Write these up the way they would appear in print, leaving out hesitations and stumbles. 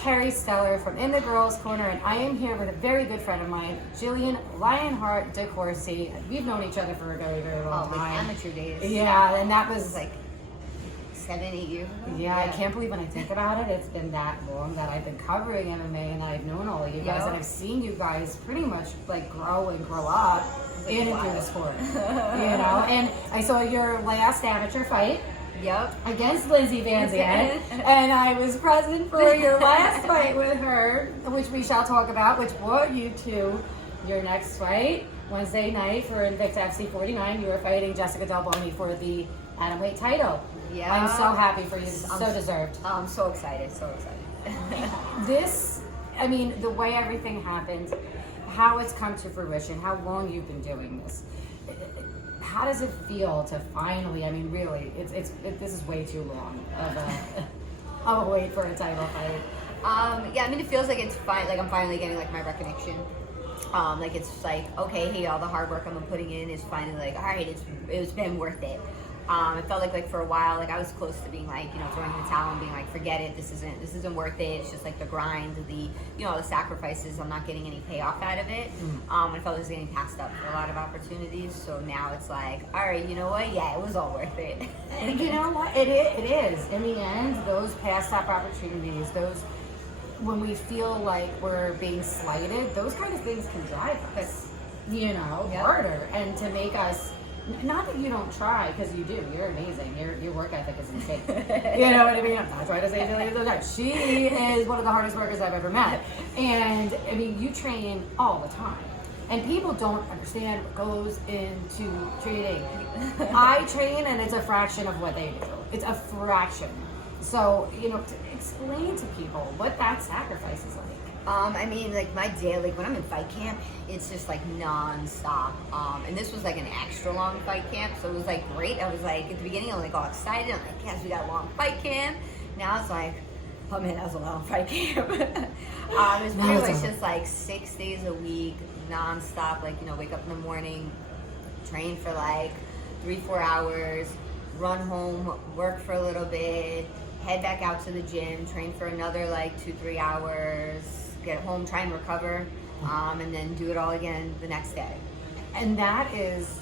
Carrie Stellar from In the Girls Corner, and I am here with a very good friend of mine, Jillian Lion Heart Decoursey. We've known each other for a very, very long time. Like amateur days. Yeah, and that was like 7-8 years ago. Yeah, I can't believe when I think about it, it's been that long that I've been covering MMA and I've known all of you guys, and I've seen you guys pretty much like grow and grow up in and through the sport. And I saw your last amateur fight. Yep. Against Lizzie Van Zandt, and I was present for your last fight with her, which we shall talk about, which brought you to your next fight Wednesday night for Invicta FC 49. You were fighting Jessica Delboni for the atomweight title. Yeah. I'm so happy for you. So deserved. I'm so excited. So excited. The way everything happened, how it's come to fruition, how long you've been doing this. How does it feel to finally? Really, this is way too long of a wait for a title fight. It feels like it's fine. Like I'm finally getting like my recognition. It's like, okay, hey, all the hard work I've been putting in is finally like, all right, it's been worth it. It felt like for a while, like I was close to being like, throwing in the towel and being like, forget it, this isn't worth it. It's just like the grind, the sacrifices. I'm not getting any payoff out of it. I felt I was getting passed up for a lot of opportunities. So now it's like, all right, you know what? Yeah, it was all worth it. And you know what? It is. In the end, those passed up opportunities, when we feel like we're being slighted, those kind of things can drive us, harder, and to make us. Not that you don't try, because you do. You're amazing. Your work ethic is insane. You know what I mean? I'm not trying to say Jillian. She is one of the hardest workers I've ever met. And you train all the time. And people don't understand what goes into training. I train, and it's a fraction of what they do. It's a fraction. So, to explain to people what that sacrifice is like. My day, when I'm in fight camp, it's just like non-stop. And this was like an extra long fight camp, so it was like great. I was like, at the beginning, I'm like all excited. I'm like, yes, we got a long fight camp. Now it's like, oh man, that was a long fight camp. It's pretty much just like 6 days a week, non-stop. Wake up in the morning, train for like 3-4 hours, run home, work for a little bit, head back out to the gym, train for another like 2-3 hours, get home, try and recover, and then do it all again the next day. And that is,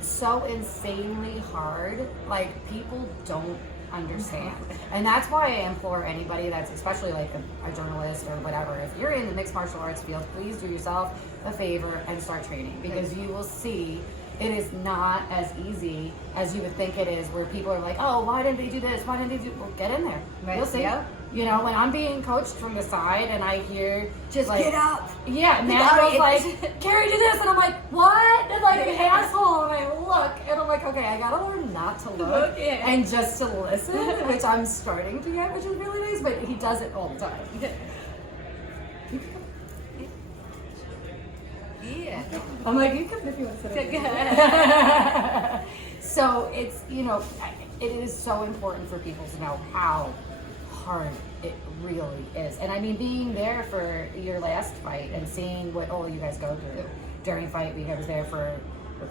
so insanely hard. Like, people don't understand. And that's why I implore anybody that's, especially like a journalist or whatever, if you're in the mixed martial arts field, please do yourself a favor and start training, because you will see it is not as easy as you would think it is, where people are like, oh, why didn't they do this? Why didn't they do? Well, get in there. Right. You'll see. Yep. When I'm being coached from the side and I hear just like, get up. Yeah, Matt was like, Carrie, do this, and I'm like, what? And like an asshole, and I look, and I'm like, okay, I gotta learn not to look and just to listen, which I'm starting to get, which is really nice. But he does it all the time. Yeah. I'm like, you can if you want to sit. So it's, it is so important for people to know how hard it really is. And being there for your last fight and seeing what all you guys go through during fight week. I was there for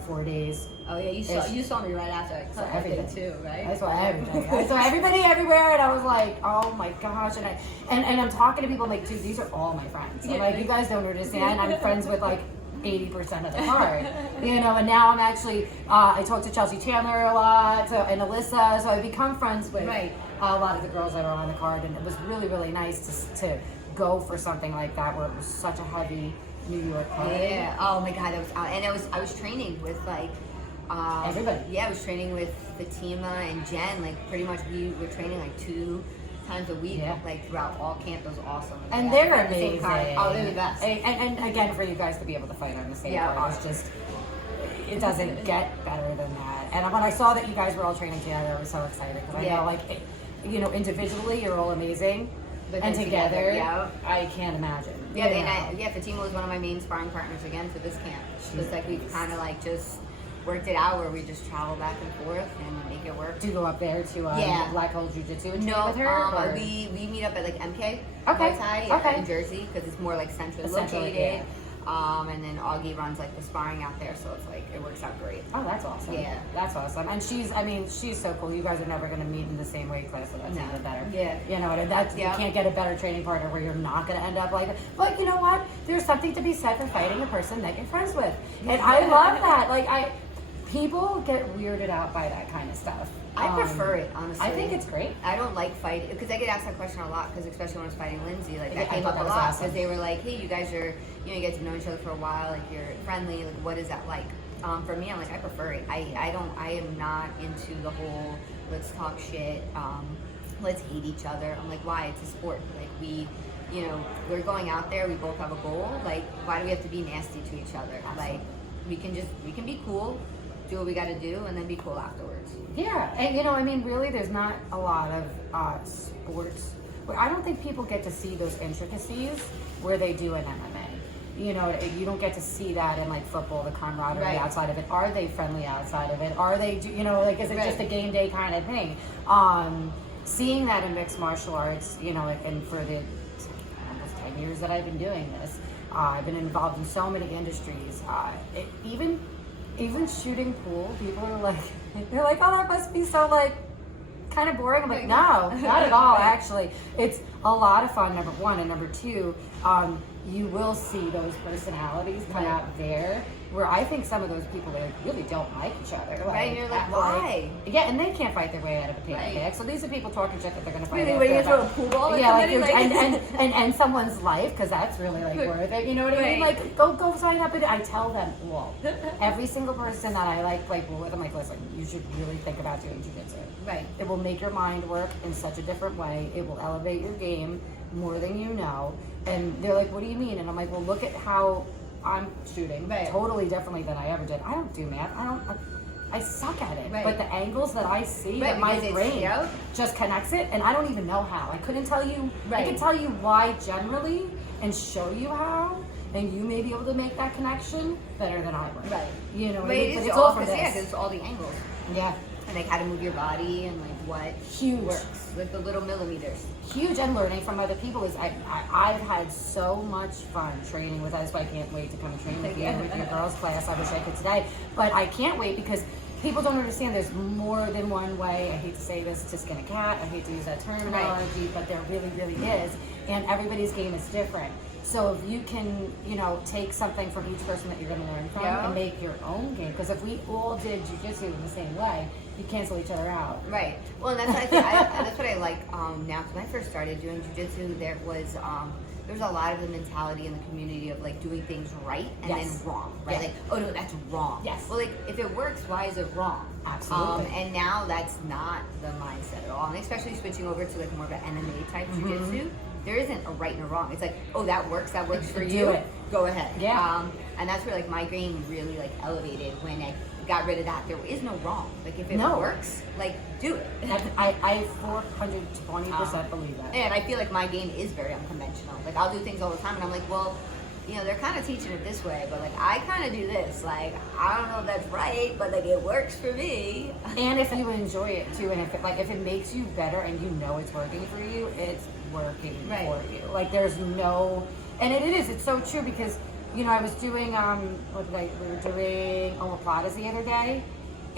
4 days. Oh yeah, you saw me right after I cut everything too, right? I saw everything. I saw everybody everywhere, and I was like, oh my gosh. And I'm talking to people, I'm like, dude, these are all my friends. I'm like, you guys don't understand. I'm friends with like 80% of the card, and now I'm actually, I talk to Chelsea Chandler a lot, and Alyssa, so I've become friends with a lot of the girls that are on the card, and it was really, really nice to go for something like that, where it was such a heavy New York card. Yeah, oh my God, I was training with like, everybody. Yeah, I was training with Fatima and Jen, like pretty much we were training like 2 times a week, like throughout all camp. It was awesome. And they're amazing. Oh, they're the best. And again, for you guys to be able to fight on the same card, it's just, it doesn't get better than that. And when I saw that you guys were all training together, I was so excited, because I know, individually you're all amazing, but and together, I can't imagine. Fatima was one of my main sparring partners again for this camp. It's like we've kind of like just worked it out, where we just travel back and forth and make it work. Do you go up there to Black Hole Jiu-Jitsu and train with her? We meet up at like MK in Jersey, because it's more like centrally located. And then Augie runs like the sparring out there, so it's like it works out great. Oh, that's awesome. Yeah. That's awesome. And she's so cool. You guys are never going to meet in the same weight class, so that's even better. Yeah. You know, you can't get a better training partner where you're not going to end up like, but you know what? There's something to be said for fighting a person that you're friends with. And I love that. Like, people get weirded out by that kind of stuff. I prefer it, honestly. I think it's great. I don't like fighting, because I get asked that question a lot, because especially when I was fighting Lindsay, like that I came thought up that a was lot, awesome. because they were like, hey, you guys are, you get to know each other for a while, like you're friendly, like what is that like? For me, I'm like, I prefer it. I am not into the whole, let's talk shit, let's hate each other. I'm like, why? It's a sport. Like we're going out there, we both have a goal. Like, why do we have to be nasty to each other? Absolutely. Like, we can be cool, do what we got to do, and then be cool afterwards. Yeah, and really, there's not a lot of sports where I don't think people get to see those intricacies where they do in MMA. You don't get to see that in like football, the camaraderie outside of it. Are they friendly outside of it? Are they, is it just a game day kind of thing? Seeing that in mixed martial arts, and for the almost 10 years that I've been doing this, I've been involved in so many industries. Even shooting pool, people are like, they're like, oh, that must be so like kind of boring. I'm like, no, not at all. Actually, it's a lot of fun. Number one, and number two, you will see those personalities come out there. Where I think some of those people, they really don't like each other. Right, and you're like, why? Yeah, and they can't fight their way out of a pancake. So these are people talking shit that they're going to fight. Really, when you throw a pool ball at somebody? And someone's life, because that's really like worth it. You know what I mean? Like, go sign up. And I tell them, well, every single person that I like pool with, I'm like, listen, you should really think about doing jiu-jitsu. Right. It will make your mind work in such a different way. It will elevate your game more than you know. And they're like, what do you mean? And I'm like, well, look at how I'm shooting totally differently than I ever did. I don't do math. I suck at it. But the angles that I see, that my brain just connects it, and I don't even know how. I couldn't tell you. I can tell you why generally and show you how, and you may be able to make that connection better than I would. Right. But it's all for this. Yeah, because it's all the angles. Yeah. And like how to move your body and like what works, like the little millimeters. Huge, and learning from other people is I've had so much fun training with. That's why I can't wait to come and train with you with your girls class. I wish I could today, but I can't wait because people don't understand there's more than one way. I hate to say this to skin a cat. I hate to use that terminology, but there really, really is, and everybody's game is different. So if you can, take something from each person that you're going to learn from and make your own game, because if we all did jiu-jitsu in the same way, you cancel each other out. Right. Well, and that's what I think. That's what I like now. When I first started doing jiu-jitsu, there was a lot of the mentality in the community of like doing things right and then wrong, right? Like, oh no, that's wrong. Yes. Well, like if it works, why is it wrong? Absolutely. And now that's not the mindset at all, and especially switching over to like more of an MMA type jiu-jitsu. There isn't a right and a wrong. It's like, oh, that works for you. Do it. Go ahead. Yeah. And that's where like my game really like elevated when I got rid of that. There is no wrong. Like if it works, like do it. I 420% believe that. And I feel like my game is very unconventional. Like I'll do things all the time, and I'm like, well, they're kind of teaching it this way, but like I kind of do this. Like I don't know if that's right, but like it works for me. And if you enjoy it too, and if it makes you better, and it's working for you, it's working for you. Like there's no, and it is. It's so true because I was doing we were doing omoplatas the other day,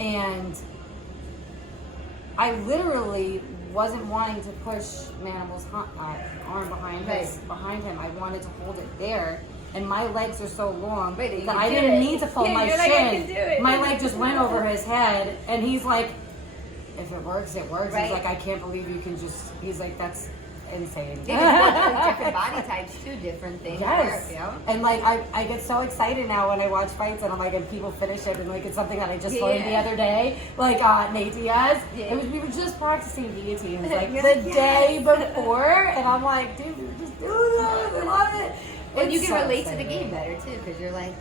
and I literally wasn't wanting to push Manimal's arm behind him. I wanted to hold it there. And my legs are so long that I didn't need to pull my shin. My leg just went over his head, and he's like, if it works, it works. He's like, I can't believe you can just, he's like, that's insane. Different body types too, different things. Yes. Work, And like, I get so excited now when I watch fights, and I'm like, and people finish it, and like, it's something that I just learned the other day. Like, Nate Diaz, we were just practicing guillotines like the day before, and I'm like, dude, we were just doing this. I love it. And you can relate to the game better too, because you're like,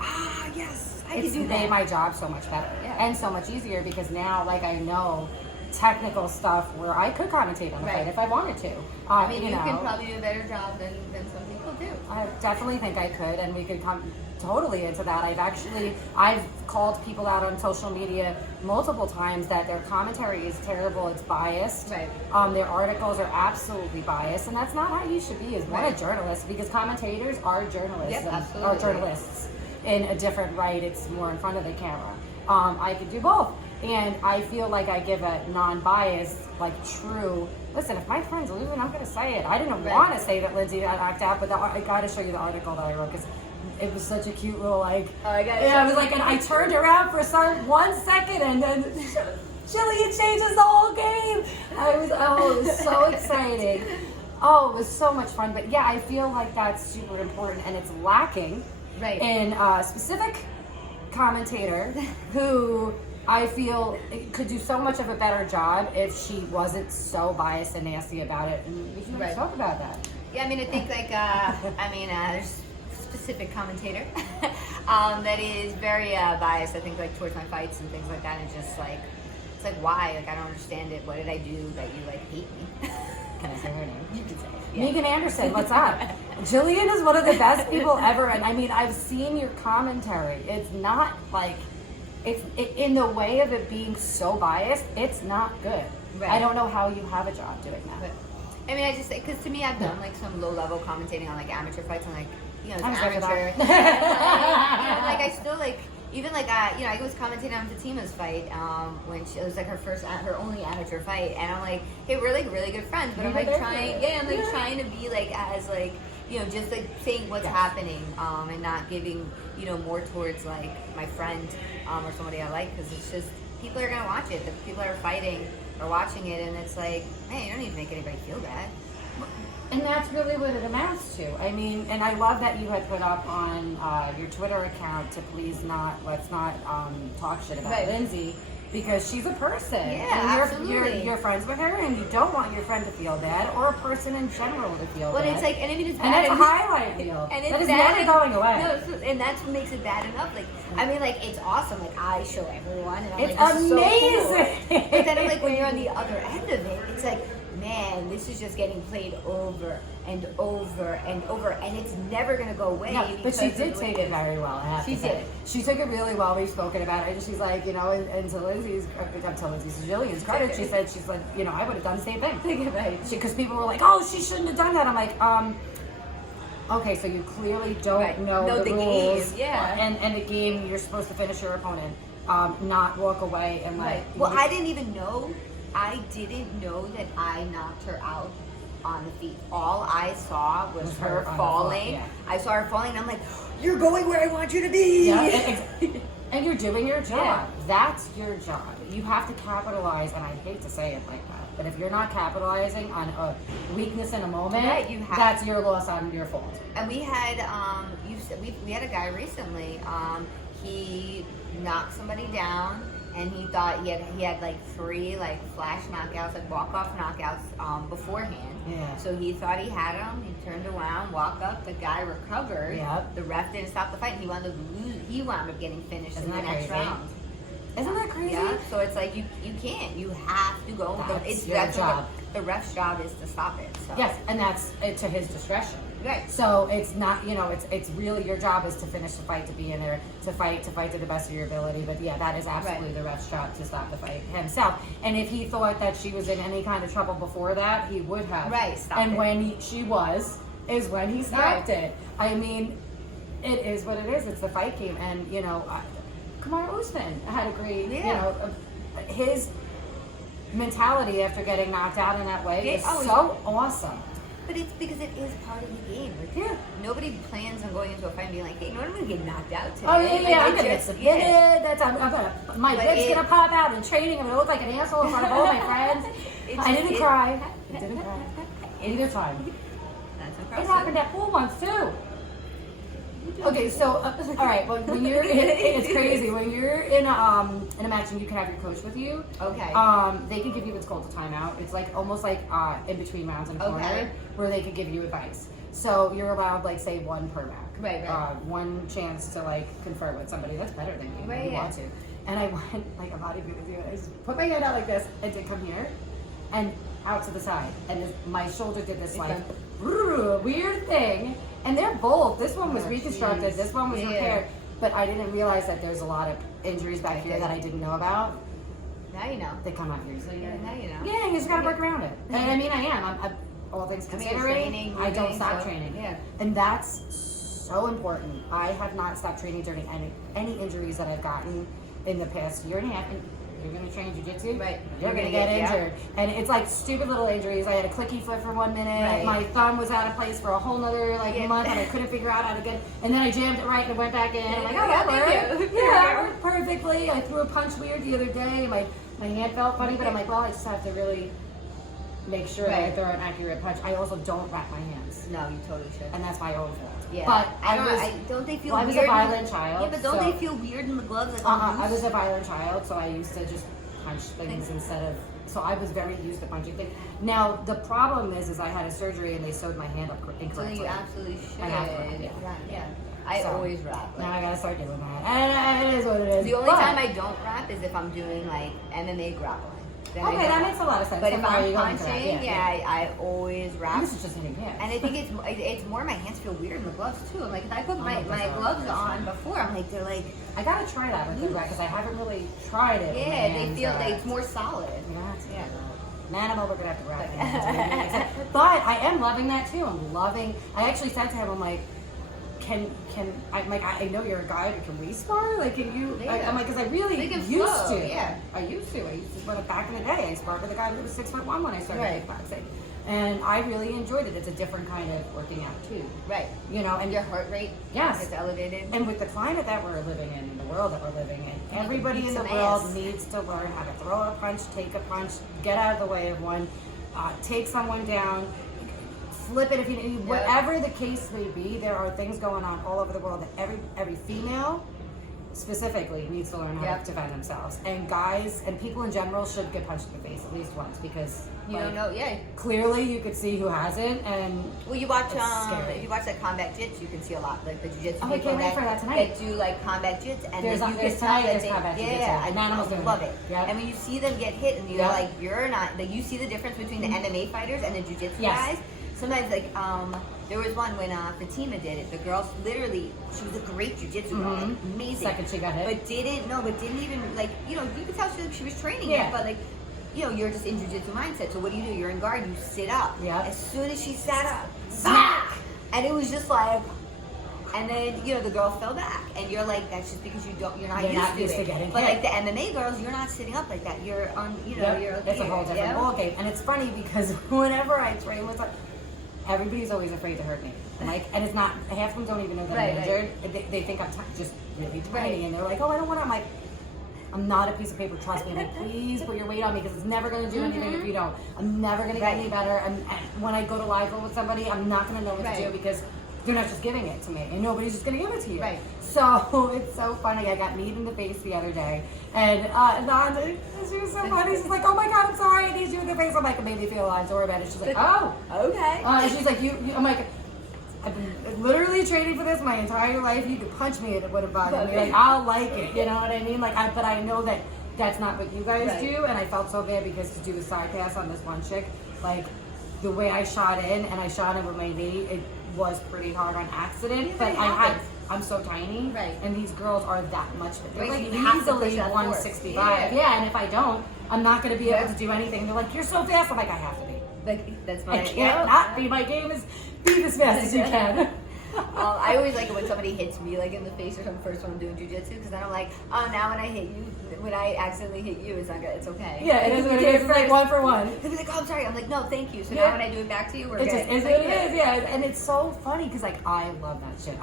yes, I can do that. It's made my job so much better and so much easier because now, like, I know technical stuff where I could commentate on the fight if I wanted to. I mean, you can probably do a better job than some people do. I definitely think I could, and we could come totally into that. I've called people out on social media multiple times that their commentary is terrible, it's biased. Right. Their articles are absolutely biased, and that's not how you should be as a journalist, because commentators are journalists. Yep, absolutely. Are journalists in a different right. It's more in front of the camera. I could do both. And I feel like I give a non-biased, like true, listen, if my friend's losing, I'm going to say it. I didn't want to say that Lindsay got knocked out, but I got to show you the article that I wrote, because it was such a cute little, like, I was like, and I turned around for 1 second, and then Jillian changes the whole game. It was so exciting. Oh, it was so much fun. But yeah, I feel like that's super important, and it's lacking in a specific commentator who I feel could do so much of a better job if she wasn't so biased and nasty about it. And we should talk about that. Yeah, I mean, I think there's a specific commentator that is very biased, I think, like towards my fights and things like that. And just like, it's like, why? Like, I don't understand it. What did I do that you like hate me? Can I say her name? You can say it. Yeah. Megan Anderson, what's up? Jillian is one of the best people ever, and I mean, I've seen your commentary. It's not like, in the way of it being so biased, it's not good. I don't know how you have a job doing that. But, I mean, I just, because to me, I've done like some low-level commentating on like amateur fights, and like, you know, it's amateur. Like I still like, even like I was commentating on Fatima's fight when it was like her only amateur fight, and I'm like, hey, we're like really good friends, but I'm like trying to be like as like, you know, just like saying what's happening and not giving, you know, more towards like my friend or somebody I like, because it's just, people are gonna watch it. The people that are fighting are watching it, and it's like, man, you don't need to make anybody feel bad. And that's really what it amounts to. I mean, and I love that you had put up on your Twitter account to let's not talk shit about Lindsay, because she's a person. Yeah, and you're friends with her, and you don't want your friend to feel bad, or a person in general to feel bad. But it's like, and I mean, it's bad. And that's a highlight reel. And it's that is bad never going away. No, and that's what makes it bad enough. Like, I mean, like, it's awesome. Like, I show everyone, and I'm it's like, amazing. So cool. But then I'm like, when you're on the other end of it, it's like, man, this is just getting played over and over and over, and it's never going to go away. Yeah, but she did take it very well, I have to say. She took it really well. We've spoken about it, and she's like, you know, and to Jillian's credit, she's like, you know, I would have done the same thing. Because people were like, oh, she shouldn't have done that. I'm like, okay, so you clearly don't know the rules. Game. Yeah. And the game, you're supposed to finish your opponent, not walk away and like. Well, I didn't know that I knocked her out on the feet. All I saw was her falling. I saw her falling, and I'm like, you're going where I want you to be. Yeah, and you're doing your job. Yeah. That's your job. You have to capitalize, and I hate to say it like that, but if you're not capitalizing on a weakness in a moment, that's your loss on your fault. And we had, we had a guy recently, he knocked somebody down, and he thought he had like 3 like flash knockouts, like walk-off knockouts beforehand. Yeah. So he thought he had him. He turned around, walked up. The guy recovered. Yep. The ref didn't stop the fight, and he wound up getting finished in the next round. Isn't that crazy? Yeah. So it's like you can't. You have to go. That's your job. The ref's job is to stop it. So. Yes, and that's to his discretion. Right. So it's not, you know, it's really your job is to finish the fight, to be in there, to fight to the best of your ability. But yeah, that is absolutely the ref's job to stop the fight himself. And if he thought that she was in any kind of trouble before that, he would have. Right. And when she is when he stopped it. I mean, it is what it is. It's the fight game, and you know, Kamaru Usman had a great, you know, his mentality after getting knocked out in that way is so awesome. But it's because it is part of the game. Like, nobody plans on going into a fight and being like, hey, you know what, I'm going to get knocked out today. Oh, yeah, I'm going to get submitted. My wig's going to pop out in training. I'm going to look like an asshole in front of all my friends. I didn't cry. Either time. That's impressive. It happened at pool once, too. Okay, so all right. Well, when you're, it's crazy when you're in a match and you can have your coach with you. Okay. They can give you what's called a timeout. It's like almost like in between rounds in a corner where they could give you advice. So you're allowed like say 1 per match. Right. 1 chance to like confer with somebody that's better than you. If you want to. And I went like a bodybuilder do it. I just put my hand out like this and did come here and out to the side. And my shoulder did this like weird thing. And they're both. This one was reconstructed. This one was repaired. But I didn't realize that there's a lot of injuries back here that I didn't know about. Now you know. They come out here. So now you know. Yeah, you just gotta work around it. And I mean, I am. I'm all things considering, I don't stop training. Yeah. And that's so important. I have not stopped training during any injuries that I've gotten in the past year and a half. And you're gonna train jiu-jitsu, right? You're gonna get injured. And it's like stupid little injuries. I had a clicky foot for 1 minute. Right. My thumb was out of place for a whole nother month, and I couldn't figure out how to get it. And then I jammed it right and it went back in. I'm like, oh, that worked. Yeah, it worked perfectly. I threw a punch weird the other day. My hand felt funny, but I'm like, well, I just have to really make sure that I throw an accurate punch. I also don't wrap my hands. No, you totally should. And that's my own fault. Yeah. But don't they feel I was weird? a violent child. Yeah, but don't they feel weird in the gloves? Like I was a violent child, so I used to just punch things instead of. So I was very used to punching things. Now the problem is I had a surgery and they sewed my hand up incorrectly. So you absolutely should. I have to, yeah. I always wrap. Now I gotta start doing that. And it is what it is. The only time I don't wrap is if I'm doing like MMA grappling. Okay, that makes a lot of sense. But if I'm punching, I always wrap. This is just hitting hands. And I think it's more my hands feel weird in the gloves too. I'm like, if I put my gloves on before, I'm like, they're like. I gotta try that with the wrap because I haven't really tried it. Yeah, they feel like it's more solid. Yeah. Manimal, we're gonna have to wrap it. But I am loving that too. I'm loving. I actually said to him, I'm like, I know you're a guy, but can we spar? Like, can you? Yeah. I'm like, because I really used to. Yeah. I used to. But back in the day, I sparred with a guy who was 6'1" when I started kickboxing. And I really enjoyed it. It's a different kind of working out too. Right. You know, and your heart rate is elevated. And with the climate that we're living in, the world that we're living in, everybody in the world needs to learn how to throw a punch, take a punch, get out of the way of one, take someone down, flip it if you need. Whatever the case may be, there are things going on all over the world that every female specifically needs to learn how to defend themselves. And guys and people in general should get punched in the face at least once because you don't know. Yeah. Clearly, you could see who hasn't. And you watch if you watch like combat jits, you can see a lot like the jiu-jitsu people I can't wait for that tonight. That do like combat jits, and there's then you can tonight tell is combat jiu-jitsu. I love it. Yep. And when you see them get hit, and you're like, you're not like you see the difference between the MMA fighters and the jiu-jitsu guys. Sometimes, like, there was one when Fatima did it. The girl literally, she was a great jujitsu girl, amazing. Second she got hit. But didn't even, like, you know, you could tell she was training it, but, like, you know, you're just in jujitsu mindset. So what do? You're in guard, you sit up. Yeah. As soon as she sat up, smack! And it was just like, and then, you know, the girl fell back. And you're like, that's just because you're not used to it. But, like, the MMA girls, you're not sitting up like that. You're on, you know, it's a whole different ballgame. And it's funny because whenever I train with everybody's always afraid to hurt me. And it's not, half of them don't even know that I'm injured. They think I'm just really tiny. And they're like, oh, I don't want to. I'm like, I'm not a piece of paper. Trust me. Like, please put your weight on me because it's never going to do anything if you don't. I'm never going to get any better. And when I go to live with somebody, I'm not going to know what to do because they're not just giving it to me. And nobody's just going to give it to you. So it's so funny. I got kneed in the face the other day. And Nanda, she was so funny. She's like, oh my God, I'm sorry. I kneed you in the face. I'm like, it made me feel a lot. Don't worry about it. She's like, oh, okay. She's like, I'm like, I've been literally training for this my entire life. You could punch me and it wouldn't bother me. Like, I'll like it. You know what I mean? Like, but I know that that's not what you guys do. And I felt so bad because to do a side pass on this one chick, like the way I shot in and I shot in with my knee, it was pretty hard on accident. But I'm so tiny, and these girls are that much. They're like easily 165. And if I don't, I'm not going to be able to do anything. They're like, you're so fast. I'm like, I have to be. Like, that's my I can't not be. My game is be as fast as you can. I always like it when somebody hits me like in the face or something first when I'm doing jujitsu because then I'm like, oh, now when I hit you, when I accidentally hit you, it's not good. It's okay. Yeah, it is what it is. It's like 1 for 1. They'll be like, oh, I'm sorry. I'm like, no, thank you. So now when I do it back to you, we're good. It just is what it is. Yeah, and it's so funny because like I love that shit.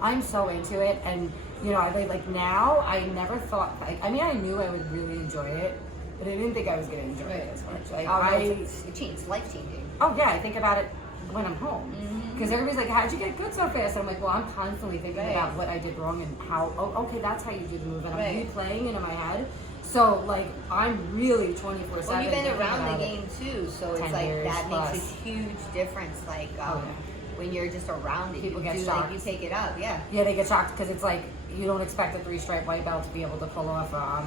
I'm so into it, and you know, like now I never thought. Like, I mean, I knew I would really enjoy it, but I didn't think I was gonna enjoy it as much. Like it's life changing. Oh yeah, I think about it when I'm home because everybody's like, "How'd you get good so fast?" And I'm like, "Well, I'm constantly thinking about what I did wrong and how. Oh, okay, that's how you do the move, and I'm replaying it in my head." So like, I'm really 24/7. Well, you've been around the game too, so it's like years that plus. makes a huge difference. Like, when you're just around it, People you get do, shocked. like, you take it up, yeah. Yeah, they get shocked because it's like you don't expect a 3-stripe white belt to be able to pull off. I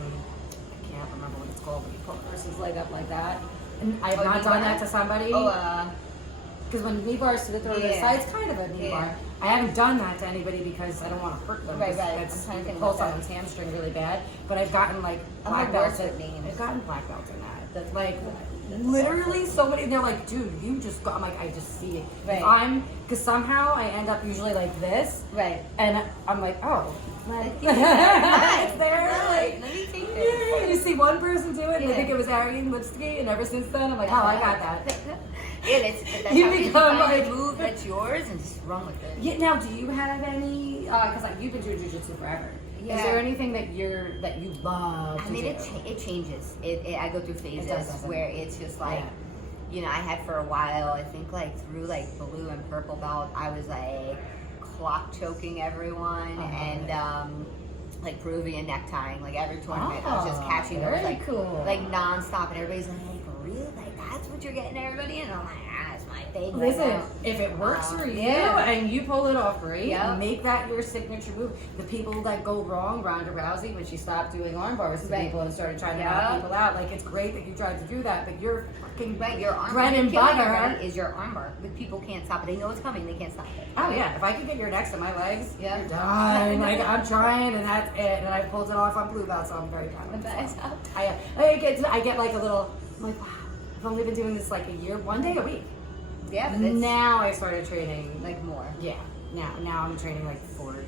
can't remember what it's called, but you pull a person's leg up like that. And I have not done that to somebody. Because when knee bars to the throat of the side, it's kind of a knee bar. I haven't done that to anybody because I don't want to hurt them. Right. That's it pulls someone's hamstring really bad. But I've gotten like black belts. I've gotten black belts in that. That's like literally so many. They're like, dude, you just go. I'm like, I just see it. Right. Because somehow I end up usually like this. Right. And I'm like, oh. It's there. like, let me take this. You see one person do it, and I think it was Ariane Lipsky, and ever since then, I'm like, oh, I got that. Yeah, that's You how you become find like a move that's yours and just run with it. Yeah. Now, do you have any? Because like you've been doing jujitsu forever. Yeah. Is there anything that you love? I mean, it changes. I go through phases doesn't. where it's just like, you know, I had for a while. I think like through like blue and purple belt, I was like clock choking everyone and like Peruvian neck tying. Like every tournament, I was just catching those like like nonstop, and everybody's like, really? Like that's what you're getting everybody in? And I'm like, it's my thing. Listen, if it works for you and you pull it off great, make that your signature move. The people that go wrong, Ronda Rousey, when she stopped doing arm bars to people and started trying to knock people out, like it's great that you tried to do that, but you're fucking your arm bread and butter is your arm bar. But people can't stop it. They know it's coming. They can't stop it. Oh yeah, if I could get your next to my legs, you're done. Like I'm trying, and that's it. And I pulled it off on blue belt, so I'm very proud of myself. I get like a little, I'm like, wow, I've only been doing this like a year, 1 day a week. Yeah, but now I started training like more. Yeah, now I'm training like 4.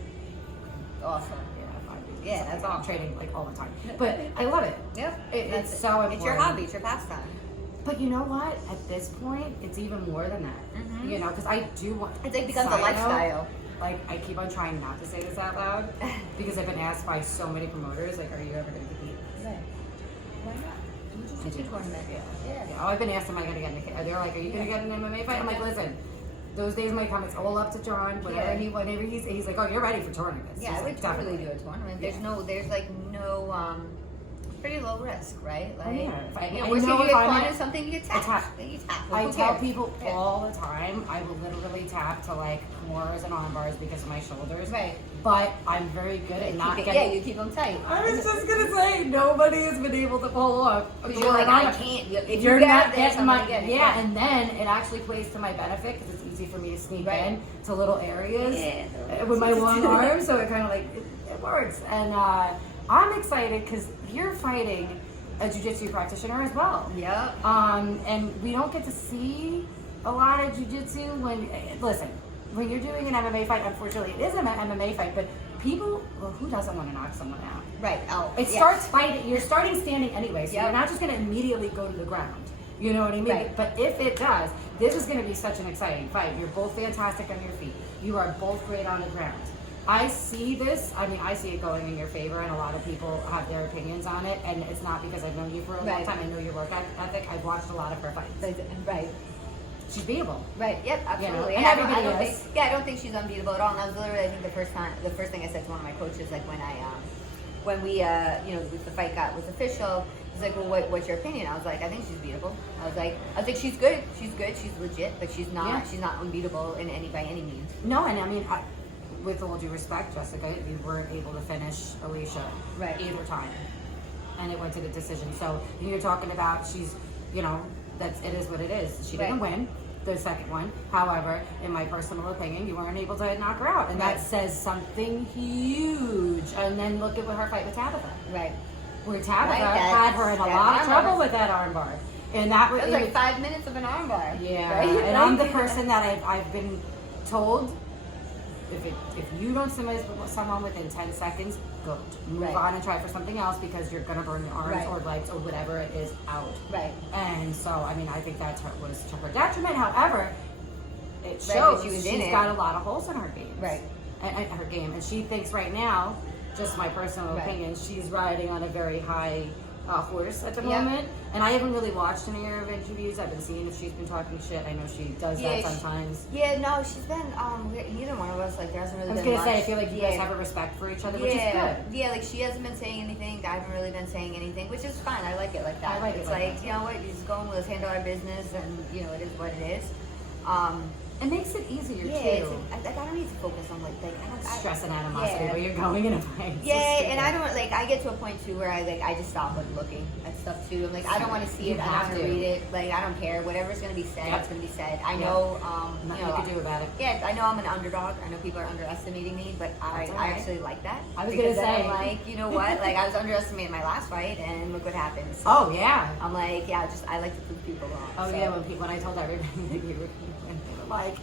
Awesome. Yeah, 5 days. Yeah, that's awesome. I'm training like all the time, but I love it. Yep, it's so important. It's your hobby. It's your pastime. But you know what? At this point, it's even more than that. You know, because I do want. It's like becomes a lifestyle. Like I keep on trying not to say this out loud because I've been asked by so many promoters, like, "Are you ever going to compete?" Right. Why not? Jiu-jitsu tournament. Yeah. Oh, I've been asked, "Am I going to get in?" They're like, "Are you going to get an MMA fight?" I'm like, "Listen, those days might come. It's all up to John. Whenever he's like, oh, you're ready for tournaments." Yeah, I would totally do a tournament. There's no pretty low risk, right? Like, you know, if you get caught in something, you get tapped. I tell people all the time, I will literally tap to like femurs and arm bars because of my shoulders. Right. But I'm very good at not getting. Yeah, you keep them tight. I was just gonna say nobody has been able to pull off. You're like, I can't. If you're not getting my and then it actually plays to my benefit because it's easy for me to sneak in to little areas with my long arms, so it kind of like it works. And I'm excited because you're fighting a jiu-jitsu practitioner as well. Yep. And we don't get to see a lot of jiu-jitsu when you're doing an MMA fight. Unfortunately, it is an MMA fight, but people, who doesn't want to knock someone out? Right. Starts fighting. You're starting standing anyway, so you're not just going to immediately go to the ground. You know what I mean? Right. But if it does, this is going to be such an exciting fight. You're both fantastic on your feet. You are both great on the ground. I see this. I mean, I see it going in your favor, and a lot of people have their opinions on it. And it's not because I've known you for a long time. I know your work ethic. I've watched a lot of her fights. Right. She's beatable. Right. Yep. Absolutely. You know? And everybody is. I don't think she's unbeatable at all. And that was literally, I think, the first thing I said to one of my coaches, like when the fight was official. He's like, well, what's your opinion? I was like, I think she's beatable. I was like, she's good. She's good. She's legit, but she's not. She's not unbeatable by any means. No, and I mean, with all due respect, Jessica, you weren't able to finish Alicia either time, and it went to the decision. So you're talking about it is what it is. She didn't win the second one. However, in my personal opinion, you weren't able to knock her out, and that says something huge. And then look at her fight with Tabitha. Right. Where Tabitha had her in a lot of trouble with that armbar. And that was like 5 minutes of an armbar. Yeah. Right? And I'm the person that I've been told, if you don't submit someone within 10 seconds, go. Move on and try for something else because you're going to burn your arms or legs or whatever it is out. Right. And so, I mean, I think that was to her detriment. However, it shows she's got a lot of holes in her game. Right. And her game. And she thinks right now, just my personal opinion, she's riding on a very high horse at the moment. And I haven't really watched any of her interviews. I've been seeing if she's been talking shit. I know she does that sometimes. No, she's been, neither one of us, like, there hasn't really been much. I feel like you guys have a respect for each other, which is good. Yeah, like, she hasn't been saying anything. I haven't really been saying anything, which is fine. I like it like that. I like it's it like you know what, you just go and let's handle our business, and, it is what it is. It makes it easier Yeah, too. I don't need to focus on like I don't Stress and animosity yeah. where you're going in a fight. Yeah, and I don't like. I get to a point too where I just stop like looking at stuff too. I'm like, I don't want to see it. I don't want to read it. Like, I don't care. Whatever's gonna be said, it's gonna be said. I know. Nothing you can do about it. Yeah, I know I'm an underdog. I know people are underestimating me, but I actually like that. I was gonna say, I'm like, you know what? Like, I was underestimated my last fight, and look what happened. So oh yeah. I'm like, yeah, I like to prove people wrong. Oh so. yeah. When I told everybody that you were, and they were like,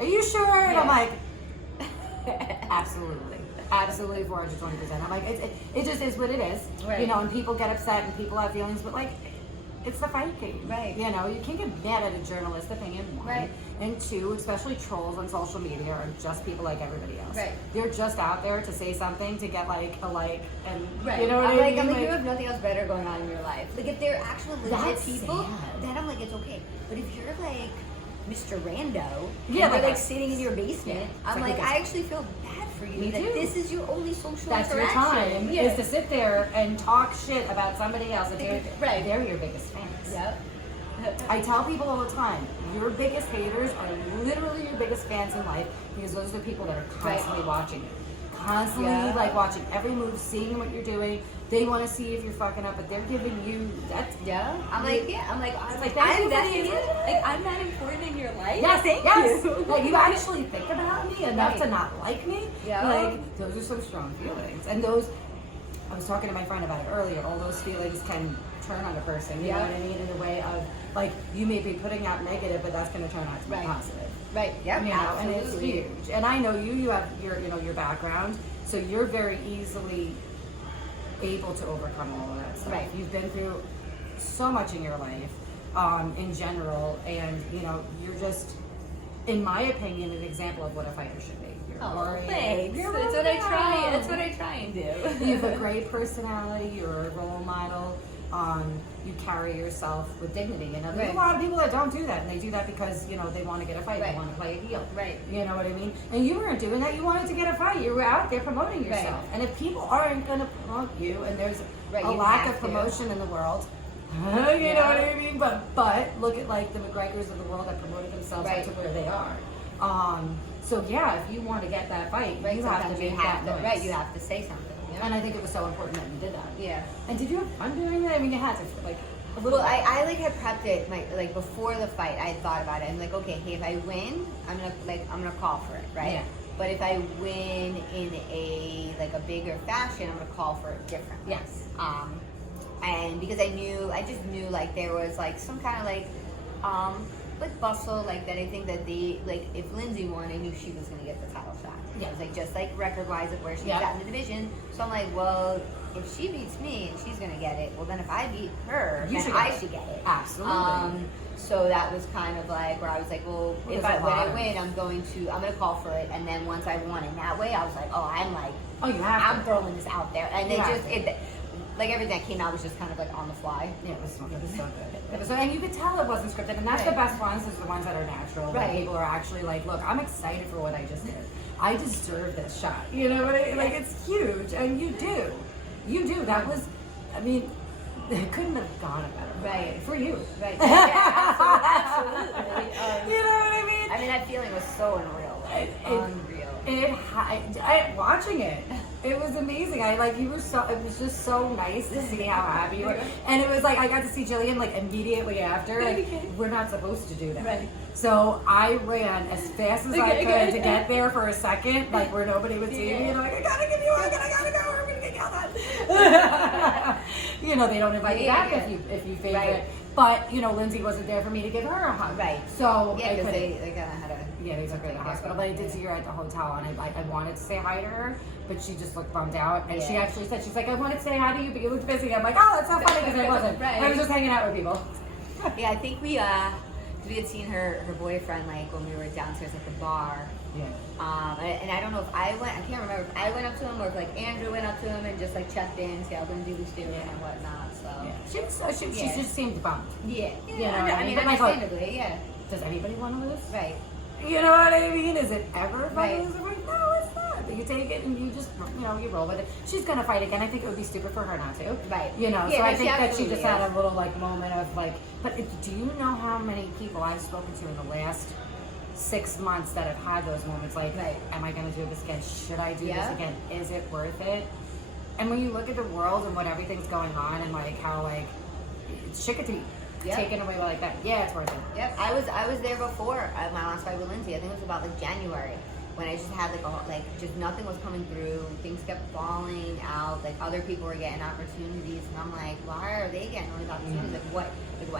"Are you sure?" And I'm like, absolutely, 420%. I'm like, it just is what it is, right. you know. And people get upset and people have feelings, but like, it's the fight game, right? You know, you can't get mad at a journalist's opinion, one, right? And two, especially trolls on social media are just people like everybody else, right? They're just out there to say something to get like a like, and right. you know what I mean? I'm like, you have nothing else better going on in your life. Like, if they're actual legit people, sad. then I'm like, it's okay. But if you're like Mr. Rando, yeah, they're like sitting in your basement, yeah. I'm like, I actually feel bad for you. That this is your only social That's interaction. your time, is to sit there and talk shit about somebody else. If they're your biggest fans. Yep. I tell people all the time, your biggest haters are literally your biggest fans in life, because those are the people that are constantly watching you. Constantly like watching every move, seeing what you're doing. They want to see if you're fucking up, but they're giving you that. I'm like, I'm that important in your life. Yes, thank you. Like, you actually think about me enough to not like me. Yeah. Like, those are some strong feelings, and those. I was talking to my friend about it earlier. All those feelings can turn on a person. You know what I mean? In a way of like, you may be putting out negative, but that's going to turn out to be positive. Right. Yeah. You know, and it's huge. And I know you have your your background, so you're very easily able to overcome all of that stuff. Right. You've been through so much in your life, in general, and you know, you're just, in my opinion, an example of what a fighter should be. Thanks. That's what I try. That's what I try and do. You have a great personality. You're a role model. You carry yourself with dignity. And there's a lot of people that don't do that, and they do that because, you know, they want to get a fight. They want to play a heel. Right. You know what I mean? And you weren't doing that. You wanted to get a fight. You were out there promoting yourself. And if people aren't going to promote you, and there's a lack of promotion in the world, you know what I mean? But look at like the McGregors of the world that promoted themselves up to where they are. So yeah, if you want to get that fight, you have to make that noise. Right, you have to say something. Yeah. And I think it was so important that you did that. Yeah. And did you have fun doing that? I mean, you had to like a little. Well, I like had prepped it like before the fight. I had thought about it. I'm like, okay, hey, if I win, I'm gonna call for it, right? Yeah. But if I win in a bigger fashion, I'm gonna call for it differently. Yes. And because I just knew like there was like some kind of like bustle like that. I think that if Lindsay won, I knew she was gonna get the title shot. Yeah. It was like just like record wise of where she's at in the division. So I'm like, well, if she beats me and she's gonna get it, well then if I beat her, then I should get it. Absolutely. So that was kind of like where I was like, well, when I win, I'm gonna call for it, and then once I won in that way, I was like, I'm throwing this out there, and like everything that came out was just kind of like on the fly. Yeah, it was so good. And you could tell it wasn't scripted, and that's the best ones, is the ones that are natural. Right. People are actually like, look, I'm excited for what I just did. I deserve this shot. You know what I mean? Like, it's huge, and you do. That was, I mean, it couldn't have gone a better way for you. Right. Yeah, absolutely. You know what I mean? I mean, that feeling was so unreal. Unreal. Watching it, it was amazing. It was just so nice to see how happy you were. And it was like, I got to see Jillian like immediately after. Like, we're not supposed to do that. Right. So I ran as fast as I could to get there for a second, like where nobody would see me. And I'm like, I gotta give you a hug, and I gotta go, or I'm gonna get yelled at. You know, they don't invite you back if you favorite. Right. But, you know, Lindsay wasn't there for me to give her a hug. Right. So because they kind of had a... Yeah, they took her to the hospital. But I did see her at the hotel, and I wanted to say hi to her, but she just looked bummed out. And she actually said, she's like, I wanted to say hi to you, but you looked busy. I'm like, oh, that's not funny, because I wasn't. I was just hanging out with people. Yeah, I think we had seen her boyfriend, like, when we were downstairs at the bar. Yeah. And I don't know if I can't remember if I went up to him or if like Andrew went up to him and just like checked in, see how Lindsay was doing and whatnot. So yeah. She just seemed bummed. Yeah. You know, I mean, understandably, yeah. Does anybody want to lose? Right. You know what I mean? Is it ever fun to lose? No, it's not. But you take it and you just, you know, you roll with it. She's gonna fight again. I think it would be stupid for her not to. Right. You know. So I think that she just had a little like moment of like. But do you know how many people I've spoken to in the last 6 months that I've had those moments, like, am I going to do this again? Should I do this again? Is it worth it? And when you look at the world and what everything's going on and like how like shit could be taken away like that, it's worth it. Yep, I was there before at my last fight with Lindsay. I think it was about like January when I just had just nothing was coming through. Things kept falling out. Like other people were getting opportunities, and I'm like, why are they getting all these opportunities? Like what?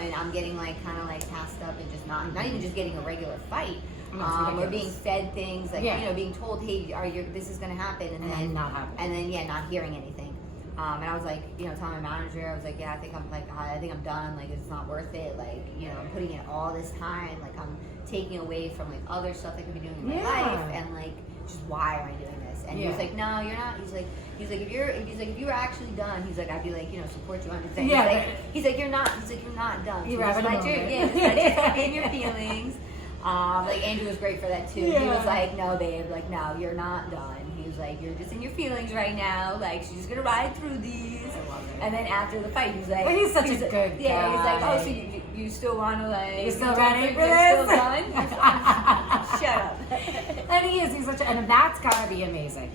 And I'm getting like kind of like passed up and just not even just getting a regular fight. Or being fed things like being told, hey, this is gonna happen, and then not happen, and then not hearing anything. And I was like, telling my manager, I was like, I think I'm done. Like it's not worth it. Like I'm putting in all this time. Like I'm taking away from like other stuff I could be doing in my life, and like just why am I doing this? And he was like, no, you're not. He's like if you were actually done, he's like I'd be like support you on your thing. He's like you're not. He's like you're not done. You're having a moment. Just in your feelings. Like Andrew was great for that too. He was like, no, babe, like no, you're not done. He was like, you're just in your feelings right now. Like she's just gonna ride through these. I love it. And then after the fight, he's like, he's such a good guy. Yeah, he's like, oh, so you still want to like? You still ready for this? Still done? Shut up. And he's such a, and that's gotta be amazing.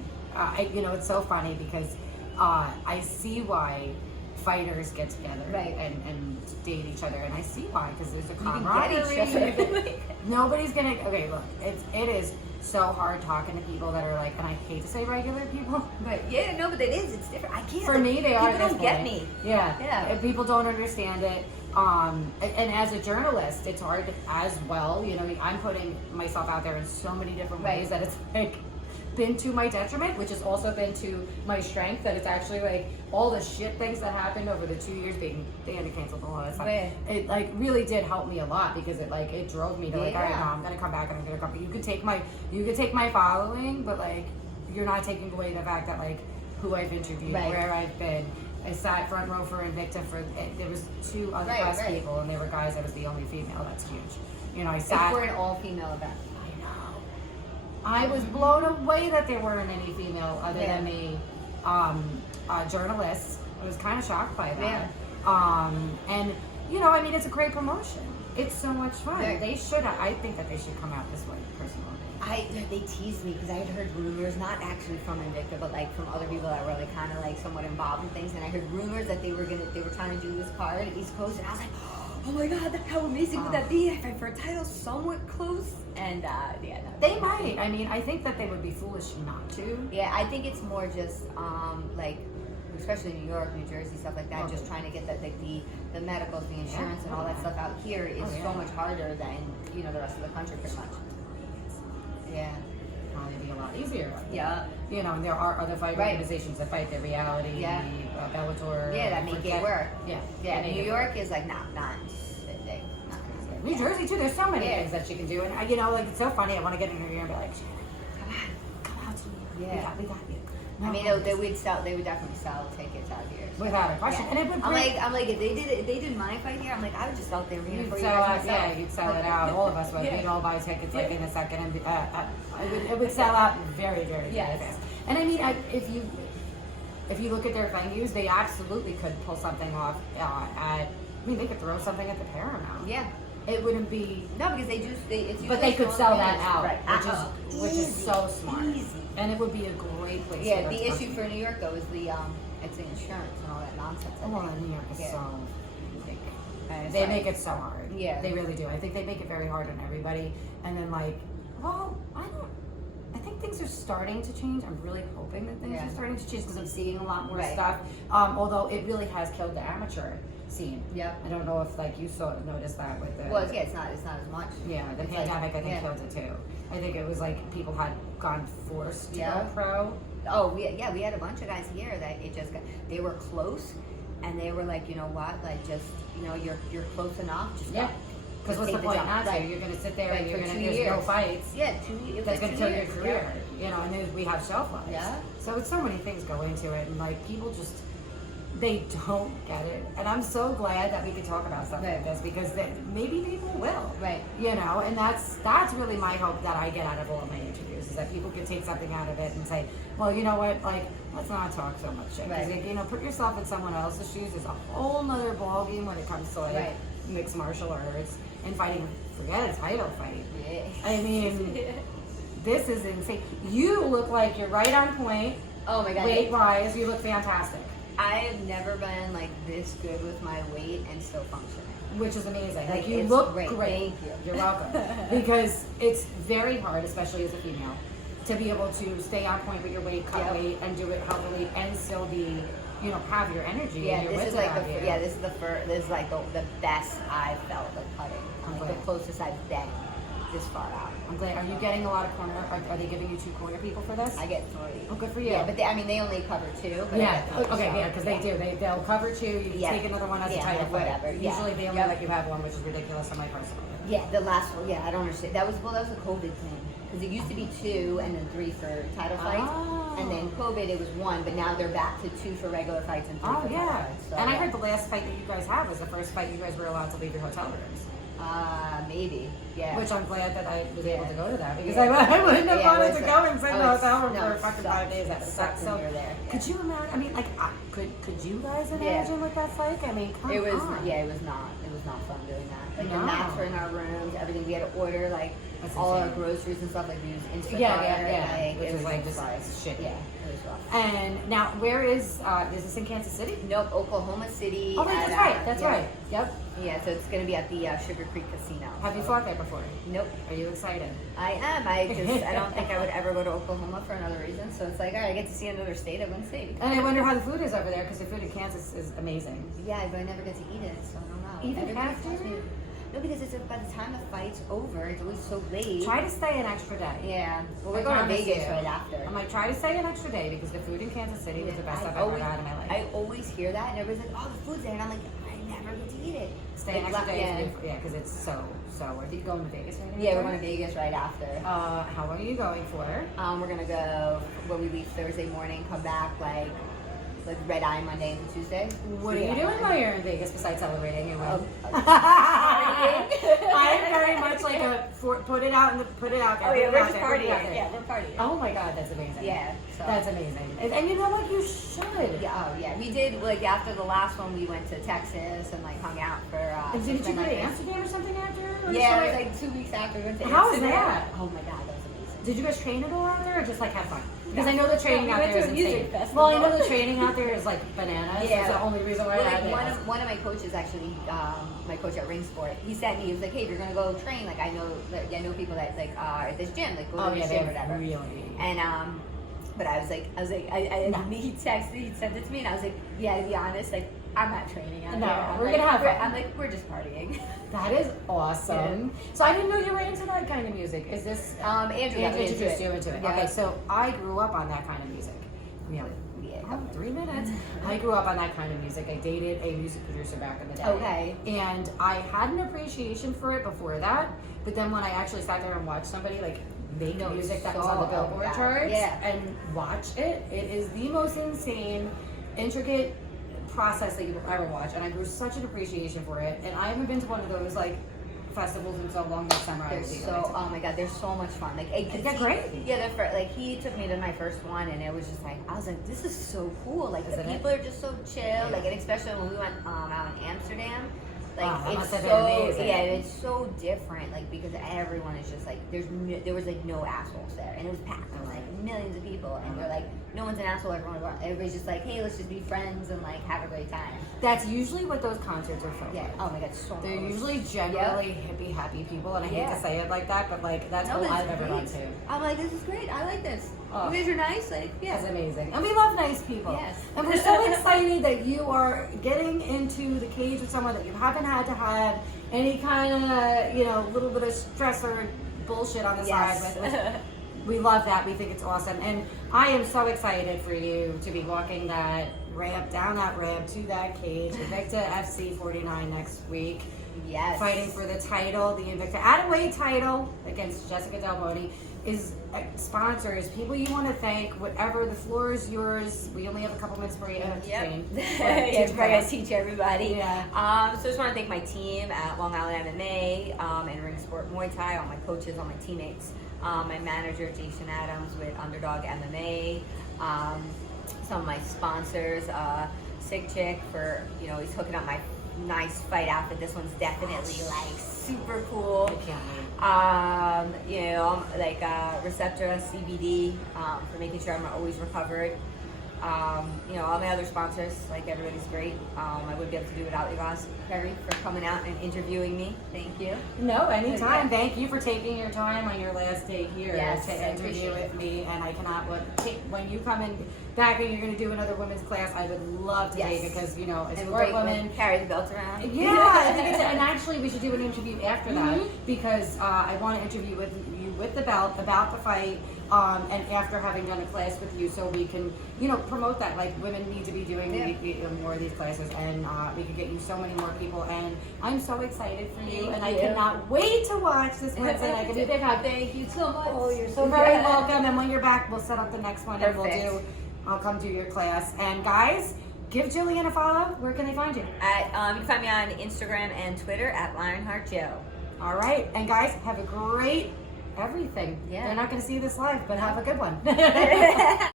It's so funny because I see why fighters get together and date each other, and I see why, because there's a camaraderie. Nobody's gonna. Okay, look, it is so hard talking to people that are like, and I hate to say regular people, but but it is. It's different. I can't. For me, they are. People don't get me. Yeah. If people don't understand it. And as a journalist, it's hard as well. I'm putting myself out there in so many different ways that it's like been to my detriment, which has also been to my strength, that it's actually like all the shit things that happened over the 2 years being they had to cancel a lot of stuff. It like really did help me a lot because it drove me to like, all right, no, I'm gonna come back and I'm gonna come. You could take my following, but like you're not taking away the fact that like who I've interviewed, where I've been. I sat front row for Invicta there was 2 other press people, and they were guys. I was the only female. That's huge. I sat for an all-female event. I was blown away that there weren't any female other than me journalists. I was kind of shocked by that. And it's a great promotion. It's so much fun. They should. I think that they should come out this way, personally. They teased me because I had heard rumors, not actually from Invicta, but like from other people that were like kind of like somewhat involved in things. And I heard rumors that they were trying to do this card at East Coast, and I was like, oh my god, how amazing would that be? I fight for a title somewhat close. And they might. I mean, I think that they would be foolish not to. Yeah, I think it's more just like, especially New York, New Jersey, stuff like that. Just trying to get the medicals, the insurance, and all that stuff out here is so much harder than the rest of the country, pretty much. Yeah. Probably be a lot easier. Yeah. And there are other fight organizations that fight the reality, Bellator. Yeah, that make it work. Yeah. Yeah. New York is like not. New Jersey too. There's so many things that you can do, and like it's so funny. I want to get in here and be like, come out to New York. We got you. I mean, they would definitely sell tickets out here. Without a question. And it would I'm like, if they did my fight here, I'm like, I would just out there rooting for you guys myself. You'd sell it out. All of us would. We'd all buy tickets like in a second, and it would sell out very, very, very fast. And I mean, if you look at their venues, they absolutely could pull something off they could throw something at the Paramount. Yeah. It wouldn't be because but they could sell that out, right. which is so smart. Easy. And it would be a great place. Yeah, the issue for New York though is it's the insurance and all that nonsense. New York is so big. They make it so hard. Yeah, they really do. I think they make it very hard on everybody. And then I think things are starting to change. I'm really hoping that things are starting to change because I'm seeing a lot more stuff. Although it really has killed the amateur scene. Yeah. I don't know if you noticed that with the. Well, it's not as much. Yeah, the pandemic I think killed it too. I think it was people had gone forced to go pro. Oh, we had a bunch of guys here that they were close, and they were like, you know what, you're close enough. Just because what's the point not to? You're going to sit there and you're going to there's no fights. Yeah, 2 years. That's going to kill your career. And then we have shelf lives. Yeah. So it's so many things go into it, and people just. They don't get it, and I'm so glad that we could talk about stuff like this because maybe people will, and that's really my hope that I get out of all my interviews is that people can take something out of it and say, well, you know what, let's not talk so much shit because put yourself in someone else's shoes is a whole nother ballgame when it comes to mixed martial arts, and fighting. Forget a title fight. Yeah. I mean, this is insane. You look like you're right on point. Oh my God. Weight-wise, you look fantastic. I have never been like this good with my weight and still functioning. Which is amazing. Like, You it's look great. great. Thank you. You're welcome. Because it's very hard, especially as a female, to be able to stay on point with your weight, cut weight, and do it healthily, and still be, you know, have your energy. Yeah, and your this is wits like about you. this is like the best I've felt like cutting. Like the closest I've been this far out. I'm glad. Are you getting a lot of corner? Are they giving you 2 corner people for this? I get 3. Oh, good for you. Yeah, but they only cover 2. But Yeah. I get 3, Okay. so, Yeah, because they do. They'll cover 2. You Yeah. take another one as a Yeah, title like fight. whatever. Yeah. Usually they only Yep. let you have one, which is ridiculous on my personal. Yeah, the last one. Yeah, I don't understand. That was a COVID thing because it used to be 2 and then 3 for title fights, Oh. and then COVID it was 1, but now they're back to 2 for regular fights and 3 Oh for title yeah. fights. So, And I yeah. heard the last fight that you guys had was the first fight you guys were allowed to leave your hotel rooms. Maybe. Yeah. Which I'm glad that I was able to go to that because Yeah. I wouldn't have Yeah, it wanted was to a- go and sit in the it's- hotel room no, for it fucking sucks. 5 days. That It sucks. sucks when So you're there. Yeah. could you imagine? I mean, like, could you guys imagine what that's like? I mean, come It was on. yeah, it was not fun doing that. Like No. the mats were in our rooms, everything. We had to order like That's all our insane. groceries and stuff. Like we used Instacart. Yeah. Like, Which it is was like just rough. shit. Yeah, it was rough. And now, where is this in Kansas City? Nope, Oklahoma City. Oh wait, at, that's right. That's yeah. right. Yep. Yeah, so it's gonna be at the Sugar Creek Casino. Have you so- fought there before? Nope. Are you excited? I am. I don't think I would ever go to Oklahoma for another reason. So it's like, all right, I get to see another state I wouldn't see. And I wonder how the food is over there because the food in Kansas is amazing. Yeah, but I never get to eat it, so I don't know. Even Everybody after? tells me- No, because it's by the time the fight's over, it's always so late. Try to stay an extra day. Yeah. Well, I we're going to promise Vegas you. right after. I'm like, try to stay an extra day because the food in Kansas City was the best I've ever always, had in my life. I always hear that, and everybody's like, "Oh, the food's there," and I'm like, "I never get to eat it." Stay an Like, extra day. yeah. Yeah, because it's so. Are you going to Vegas right now? Yeah, we're going to Vegas right after. How long are you going for? We're gonna go when we leave Thursday morning, come back like red eye Monday into Tuesday. What are Yeah. you doing while you're in Vegas besides celebrating your win? Partying. I'm very much like put it out there. Oh yeah, put we're it just out there, put it out partying. there. Yeah, we're partying. Oh my God, that's amazing. Yeah. So. That's amazing. And you know what? You should. Yeah, oh yeah. We did like after the last one, we went to Texas and like hung out for. And did you something go to like this. Amsterdam or something after? Or Yeah, it something? was like 2 weeks after we went to How was Amsterdam. that? Oh my God, that was amazing. Did you guys train at all out there, or just like have fun? Because No. I know the training No, out we there went is to a music insane. festival. Well, I know the training out there is like bananas. Yeah. That's the only reason why Well, I like had one of my coaches actually, my coach at Ring Sport, he sent me. He was like, "Hey, if you're gonna go train, like I know people that like are at this gym, like go to this gym or whatever." Really. And but I was like, he texted, he sent it to me, and I was like, yeah, to be honest, like I'm not training out No, there. I'm we're like, gonna have fun. I'm like, we're just partying. That is awesome. So I didn't know you were into that kind of music. Is this Andrew got me introduced you into it? Yeah. Okay, so I grew up on that kind of music. Yeah. 3 minutes. I grew up on that kind of music. I dated a music producer back in the day. Okay. And I had an appreciation for it before that, but then when I actually sat there and watched somebody like make music that was on the Billboard charts and watch it, it is the most insane, intricate process that you will ever watch. And I grew such an appreciation for it. And I haven't been to one of those like festivals in so long. Next summer I will be going to. Oh my God, they're so much fun. Like, They're great. Yeah, like he took me to my first one, and it was just like I was like, this is so cool. Like the Isn't it? people are just so chill. Like, and especially when we went out in Amsterdam. Like Wow, that it's must have so been amazing. yeah, it's so different. Like because everyone is just like there was like no assholes there, and it was packed with like millions of people, and they're like no one's an asshole. Everybody's just like, hey, let's just be friends and like have a great time. That's usually what those concerts are for. Yeah. Oh my God, so They're cool. usually generally hippie, happy people, and I hate to say it like that, but like that's all but I've it's ever great. gone to. I'm like, this is great. I like this. Oh. You guys are nice. Like, yeah. It's amazing. And we love nice people. Yes. And we're so excited that you are getting into the cage with someone that you haven't had to have any kind of, little bit of stress or bullshit on the side with. We love that. We think it's awesome. And I am so excited for you to be walking that ramp, down that ramp to that cage. Invicta FC 49 next week. Yes. Fighting for the title, the Invicta Atomweight title against Jessica Delboni. Is sponsors, people you want to thank, whatever, the floor is yours. We only have a couple minutes for you to train. Yeah, we're going to teach everybody. Yeah. So I just want to thank my team at Long Island MMA and Ring Sport Muay Thai, all my coaches, all my teammates, my manager, Jason Adams with Underdog MMA, some of my sponsors, Sick Chick for, he's hooking up my nice fight outfit. This one's definitely like super cool. I can't wait. You know, like Receptor CBD for making sure I'm always recovered. You know, all my other sponsors, like everybody's great. I wouldn't be able to do it without you guys. Perry, for coming out and interviewing me. Thank you. No, anytime. Thank you for taking your time on your last day here Yes, to I interview appreciate with me. And I cannot wait. When you come in back and you're going to do another women's class, I would love to take it because, you know, as a And great great woman. carry the belt around. Yeah, I think it's, and actually we should do an interview after that Mhm. because I want to interview with you with the belt about the fight. And after having done a class with you, so we can, you know, promote that. Like, women need to be doing more of these classes, and we could get you so many more people. And I'm so excited for you, and I cannot wait to watch this one. And I can do that. Thank you so much. Oh, you're so very welcome. And when you're back, we'll set up the next one, and Perfect. I'll come do your class. And guys, give Jillian a follow. Where can they find you? You can find me on Instagram and Twitter at Lionheart Joe. All right, and guys, have a great everything. Yeah. They're not going to see this live, but have a good one.